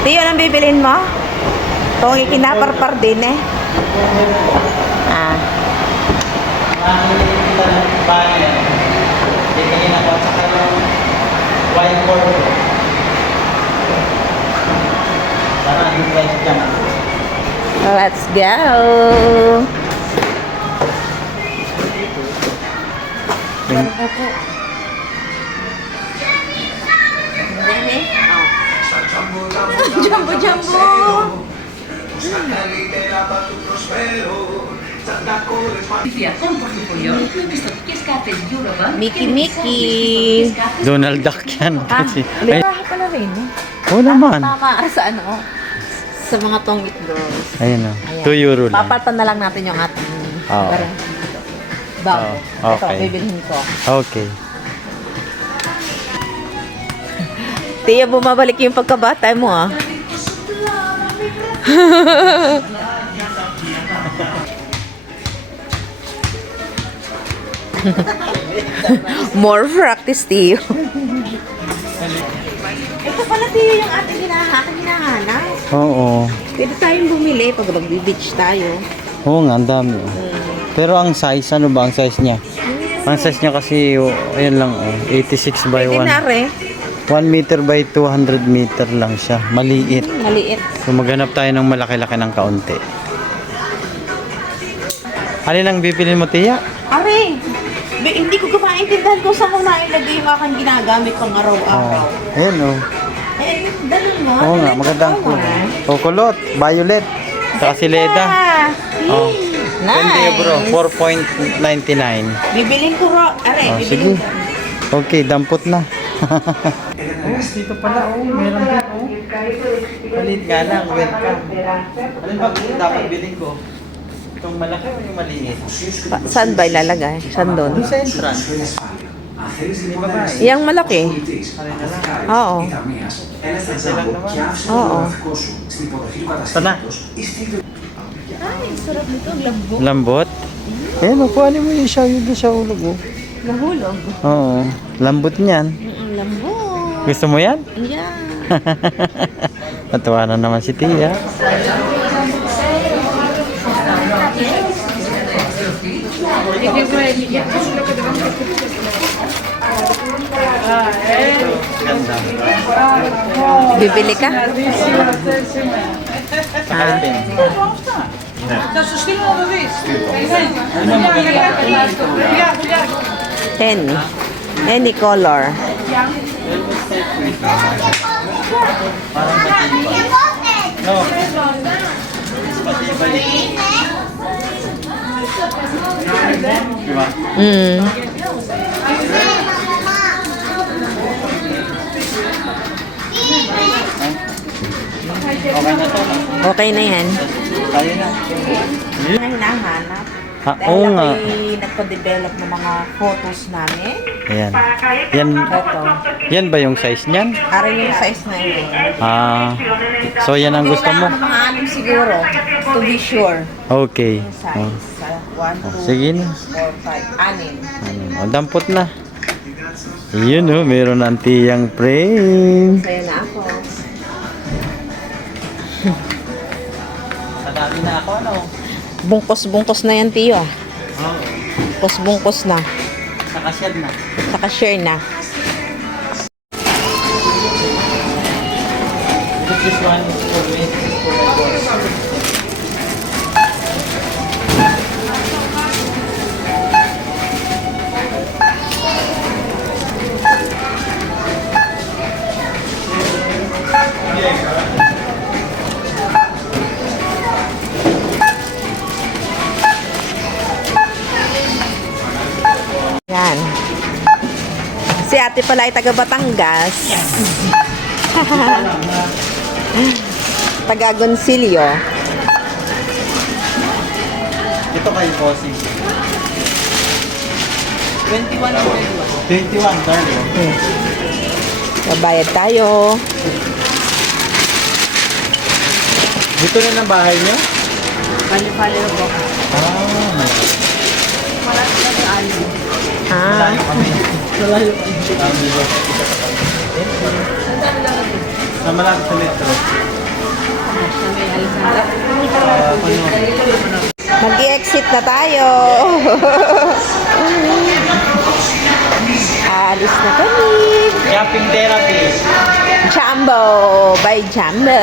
Tiyo, anong bibilin mo? Kung ikinaparpar din eh. Ah. Let's go. Jumbo, jumbo. Mickey, Mickey. Donald Duck yan. Ha? Kasi, Libraha pala rin eh. oo naman. Tama sa ano, sa mga tongit girls. Ayun o. Ayan. 2 euro lang. Papalitan na lang natin yung ating Oo. bago. Oo, Ito, okay. bibilhin ko. Okay. Tiya, bumabalik yung pagkabata mo ah. More practice, Tiyo. Ito pala, Tiyo, yung ating hinahanap. Oo. Pwede tayong bumili pag mag-beach tayo. Oo nga, ang dami. Pero ang size, ano ba ang size niya? Ang size niya kasi, ayan lang, 86 by Pwede 1. na rin. 1 meter by 200 meter lang siya. Maliit. Maliit. So maghanap tayo ng malaki-laki ng kaunti. Alin ang bibili mo, Tiya? Are, hindi ko maintindihan kung saan ko nailagay yung aking ginagamit pang araw-araw. Ayan o. Eh, dalun mo. Oo nga, magandang kulay. O, kulot, violet. Saka si Leda. Oh. Nice. Bro, 4.99. Bibilin ko ro. Are, Oh, bibilin sige. ko. Okay, dampot na. Dito pala, meron din, Palit nga lang, welcome. Alin ba dapat bilhin ko? Itong malaki o yung maliit? Saan ba ilalagay? Saan doon? Doon sa entrance. Di ba ba? Yang malaki. Alin na lang. Oo. Isa lang naman. Oo. Sana. Ay, sarap nito. Lambot. Lambot? Eh, makuhanin mo yung sa ulog mo. Nahulog. Oo. Lambot niyan. Lambot. Gusto mo yan? Yeah. Natuwa na naman si Tia. Ganda. Bibili ka? Any. Any color. No. Diba? Mm. Okay na to. Okay na yan. Tayo na. Mga hinahanap. Ha, oo Dahil nga. ako'y nagpa-develop ng mga photos namin. Ayan. Yan, Ito. yan ba yung size niyan? Ara yung size na yun. Ah. So yan ang gusto mo? Kailangan ng mga anim siguro. To be sure. Okay. Yung Oh. size. 1, 2, Sige na. 4, 5, anim. O, dampot na. Yun o, meron na ang tiyang frame. Sa'yo na ako. Madami na ako, ano? Bungkos-bungkos na yan, Tiyo. Bungkos-bungkos na. Nakasyad na. Saka share na. This one is for me. For my boss. Yan. Si ate pala ay taga Batangas. Taga Gonsilio. Ito kayo, bossing. 21 ang 21, darling. Babayad tayo. Dito na ng bahay niyo? Pali-pali na po. Ah. Ah. Malayo kami. Malayo kami. Sa malapit sa metro. Sa may Alexandra. Mag-i-exit na tayo. Alis na kami. Shopping therapy. Jumbo by Jumbo.